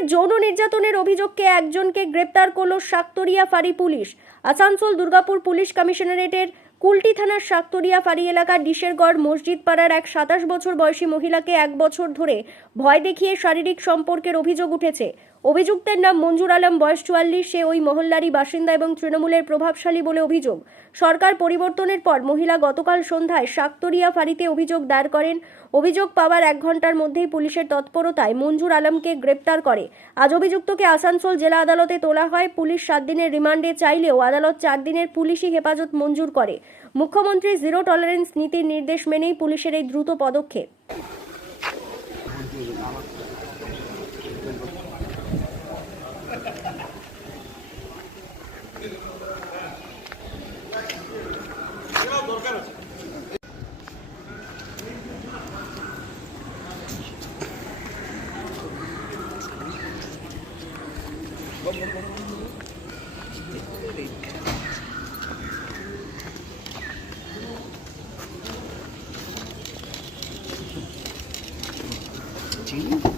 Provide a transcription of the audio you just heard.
মহিলাদের যৌন নির্যাতনের অভিযোগকে একজনকে গ্রেপ্তার করল শাকতরিয়া ফাঁড়ি পুলিশ। আসানসোল দুর্গাপুর পুলিশ কমিশনারেটের কুলটি থানার শাকতরিয়া ফাঁড়ি এলাকার ডিশেরগড় মসজিদ পাড়ার এক 27 বছর বয়সী মহিলাকে 1 বছর ধরে ভয় দেখিয়ে শারীরিক সম্পর্কের অভিযোগ উঠেছে। অভিযুক্তের নাম মঞ্জুর আলম, বয়স 44। সে ওই মহল্লারই বাসিন্দা এবং তৃণমূলের প্রভাবশালী বলে অভিযোগ। সরকার পরিবর্তনের পর মহিলা গতকাল সন্ধ্যায় শাকতরিয়া ফাঁড়িতে অভিযোগ দায়ের করেন। অভিযোগ পাওয়ার 1 ঘন্টার মধ্যেই পুলিশের তৎপরতায় মঞ্জুর আলমকে গ্রেপ্তার করে। আজ অভিযুক্তকে আসানসোল জেলা আদালতে তোলা হয়। পুলিশ 7 দিনের রিমান্ডে চাইলেও আদালত 4 দিনের পুলিশি হেফাজত মঞ্জুর করে। মুখ্যমন্ত্রী জিরো টলারেন্স নীতির নির্দেশ মেনেই পুলিশের এই দ্রুত পদক্ষেপ। जी